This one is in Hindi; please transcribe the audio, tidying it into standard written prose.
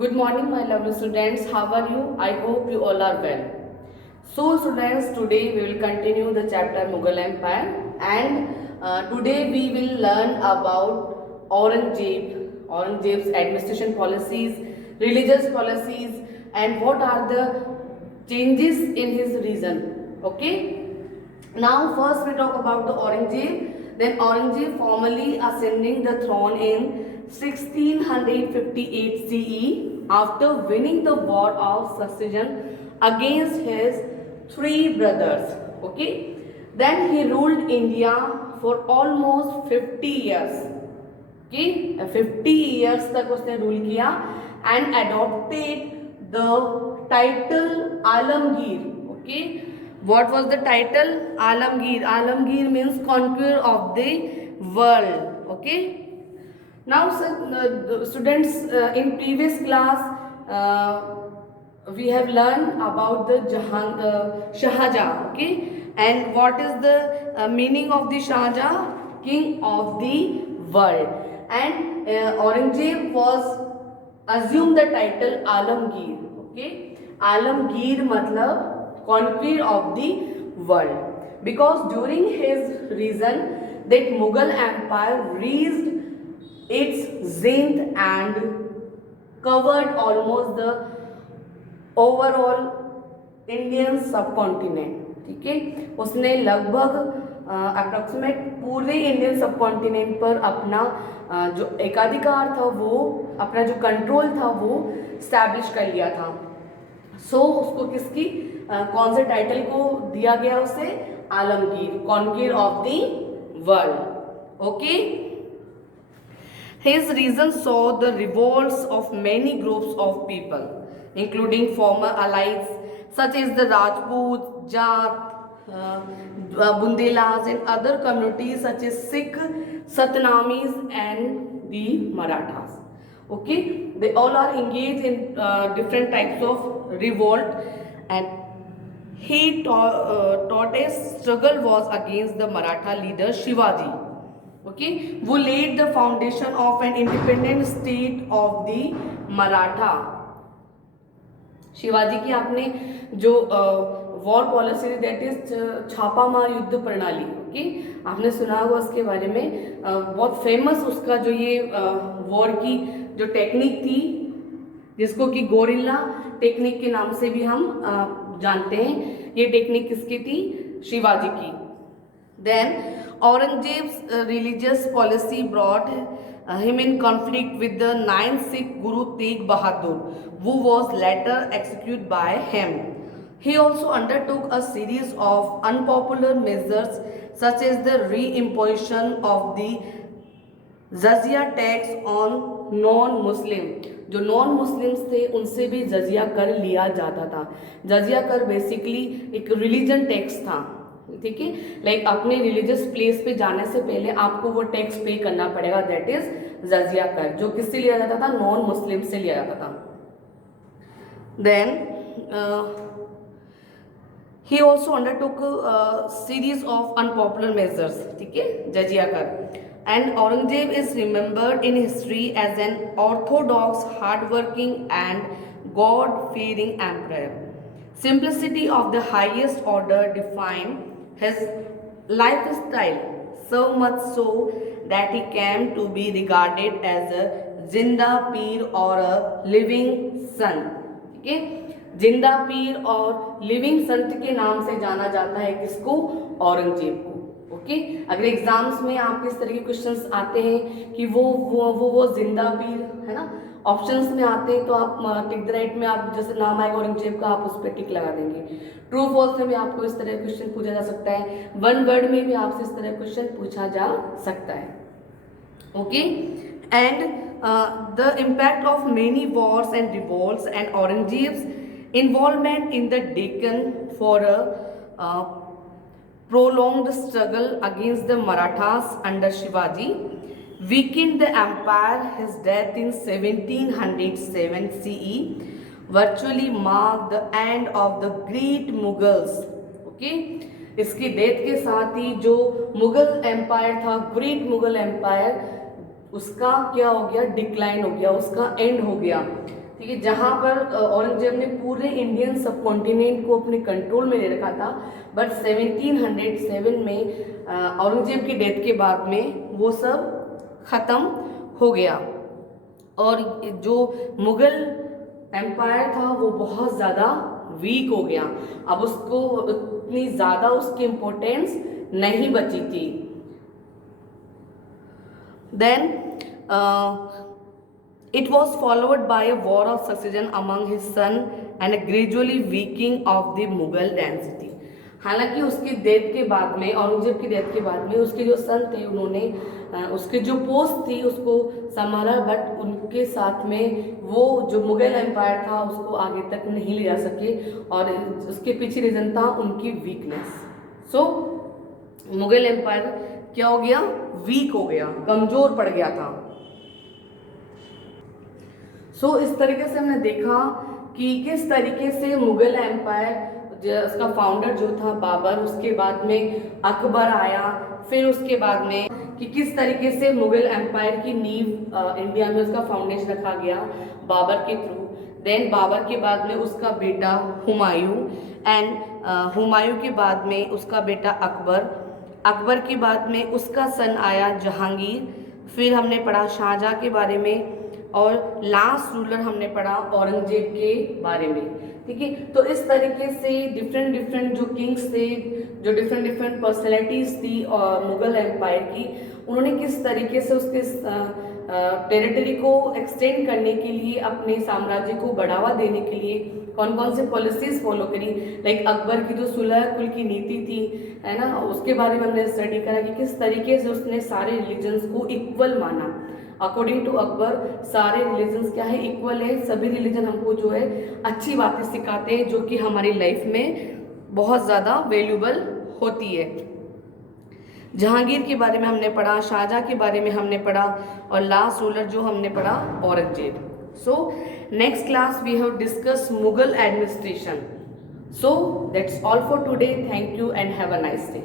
Good morning, my lovely students. How are you? I hope you all are well. So, students, today we will continue the chapter Mughal Empire, and today we will learn about Aurangzeb's administration policies, religious policies, and what are the changes in his reign. Okay. Now, first we talk about the Aurangzeb. Then Aurangzeb formally ascending the throne in 1658 CE after winning the war of succession against his three brothers. Okay. Then he ruled India for almost 50 years. Okay, 50 years तक उसने रूल किया and adopted the title Alamgir. Okay, what was the title? Alamgir. Alamgir means conqueror of the world. Okay. Now, students, in previous class, we have learned about the Shahjahan. Okay, and what is the meaning of the Shahjahan? King of the world. And Aurangzeb was assumed the title Alamgir. Okay, Alamgir matlab conqueror of the world, because during his reign that Mughal Empire reached its zenith and covered almost the overall Indian subcontinent. ठीक है, उसने लगभग अप्रोक्सीमेट पूरे इंडियन सबकॉन्टिनेंट पर अपना जो एकाधिकार था, वो अपना जो कंट्रोल था वो स्टैब्लिश कर लिया था. उसको किसकी कौन से टाइटल को दिया गया? उसे Alamgir, conquer of the world. Okay. His reign saw the revolts of many groups of people, including former allies such as the Rajputs, Jat, Bundelas, and other communities such as Sikh, Satnamis, and the Marathas. Okay, they all are engaged in different types of revolt, and he taught a struggle was against the Maratha leader Shivaji. Okay, who laid the foundation of an independent state of the Maratha. Shivaji की आपने जो वॉर पॉलिसी दैट इज छापामार युद्ध प्रणाली. ओके, आपने सुना होगा उसके बारे में. बहुत फेमस उसका जो ये वॉर की जो टेक्निक थी, जिसको कि गोरिल्ला टेक्निक के नाम से भी हम जानते हैं, ये टेक्निक किसकी थी? शिवाजी की. Then Aurangzeb's religious policy brought him in conflict with the 9th Sikh Guru Tegh Bahadur, who was later executed by him. He also undertook a series of unpopular measures such as the reimposition of the जजिया टैक्स ऑन नॉन मुस्लिम. जो नॉन मुस्लिम्स थे उनसे भी जजिया कर लिया जाता था. जजिया कर बेसिकली एक रिलीजन टैक्स था. ठीक है, लाइक अपने रिलीजियस प्लेस पे जाने से पहले आपको वो टैक्स पे करना पड़ेगा, दैट इज जजिया कर, जो किससे लिया जाता था? नॉन मुस्लिम से लिया जाता था. Then he also undertook series of unpopular measures. ठीक है, जजिया कर. And Aurangzeb is remembered in history as an orthodox, hardworking and god fearing emperor. Simplicity of the highest order defined his lifestyle, so much so that he came to be regarded as a जिंदा पीर और a living sant. ठीक है, जिंदा पीर और लिविंग संत के नाम से जाना जाता है किसको? औरंगजेब को. ओके, अगर एग्जाम्स में आपके इस तरह के क्वेश्चंस आते हैं कि वो जिंदा पीर है ना, ऑप्शंस में आते हैं, तो आप टिक द राइट में आप जैसे नाम आएगा औरंगजेब का, आप उस पर टिक लगा देंगे. ट्रू फॉल्स में भी आपको इस तरह क्वेश्चन पूछा जा सकता है. वन वर्ड में भी आपसे इस तरह क्वेश्चन पूछा जा सकता है. Okay, and the impact of many Wars and revolts and Aurangzeb's involvement in the Deccan for a prolonged struggle against the Marathas under Shivaji weakened the empire. His death in 1707 CE virtually marked the end of the great Mughals. Okay, इसकी डेथ के साथ ही जो मुगल एम्पायर था, ग्रेट मुगल एम्पायर, उसका क्या हो गया? डिक्लाइन हो गया, उसका एंड हो गया. ठीक है, जहाँ पर औरंगजेब ने पूरे इंडियन सब कॉन्टिनेंट को अपने कंट्रोल में ले रखा था। बट 1707 में औरंगजेब की डेथ के बाद में वो सब ख़त्म हो गया और जो मुग़ल एम्पायर था वो बहुत ज़्यादा वीक हो गया। अब उसको इतनी ज़्यादा उसकी इम्पोर्टेंस नहीं बची थी। Then it was followed by a war of succession among his son and a gradually weakening of the Mughal dynasty। हालांकि उसकी डेथ के बाद में, औरंगजेब की डेथ के बाद में उसके जो सन थे उन्होंने उसके जो पोस्ट थी उसको संभाला, बट उनके साथ में वो जो मुग़ल एम्पायर था उसको आगे तक नहीं ले जा सके और उसके पीछे रीज़न था उनकी वीकनेस। सो मुग़ल एम्पायर क्या हो गया, वीक हो गया, कमज़ोर पड़ गया था। सो इस तरीके से हमने देखा कि किस तरीके से मुग़ल एम्पायर, उसका फाउंडर जो था बाबर, उसके बाद में अकबर आया, फिर उसके बाद में कि किस तरीके से मुग़ल एम्पायर की नींव इंडिया में उसका फाउंडेशन रखा गया बाबर के थ्रू। देन बाबर के बाद में उसका बेटा हुमायूं एंड हुमायूं के बाद में उसका बेटा अकबर, अकबर के बाद में उसका सन आया जहांगीर, फिर हमने पढ़ा शाहजहाँ के बारे में और लास्ट रूलर हमने पढ़ा औरंगजेब के बारे में। ठीक है, तो इस तरीके से डिफरेंट डिफरेंट जो किंग्स थे, जो डिफरेंट डिफरेंट पर्सनैलिटीज़ थी और मुग़ल एम्पायर की, उन्होंने किस तरीके से उसके टेरिटरी को एक्सटेंड करने के लिए, अपने साम्राज्य को बढ़ावा देने के लिए कौन कौन से पॉलिसीज़ फॉलो करी। लाइक अकबर की जो सुलह कुल की नीति थी, है ना, उसके बारे में हमने स्टडी करा कि किस तरीके से उसने सारे रिलीजन्स को इक्वल माना। अकॉर्डिंग टू अकबर सारे रिलीजन्स क्या है, इक्वल है। सभी रिलीजन हमको जो है अच्छी बातें सिखाते हैं जो कि हमारी लाइफ में बहुत ज़्यादा वैल्यूबल होती है। जहांगीर के बारे में हमने पढ़ा, शाहजहाँ के बारे में हमने पढ़ा और लास्ट रूलर जो हमने पढ़ा Aurangzeb. So next class we have discuss Mughal administration. So that's all for today. Thank you and have a nice day.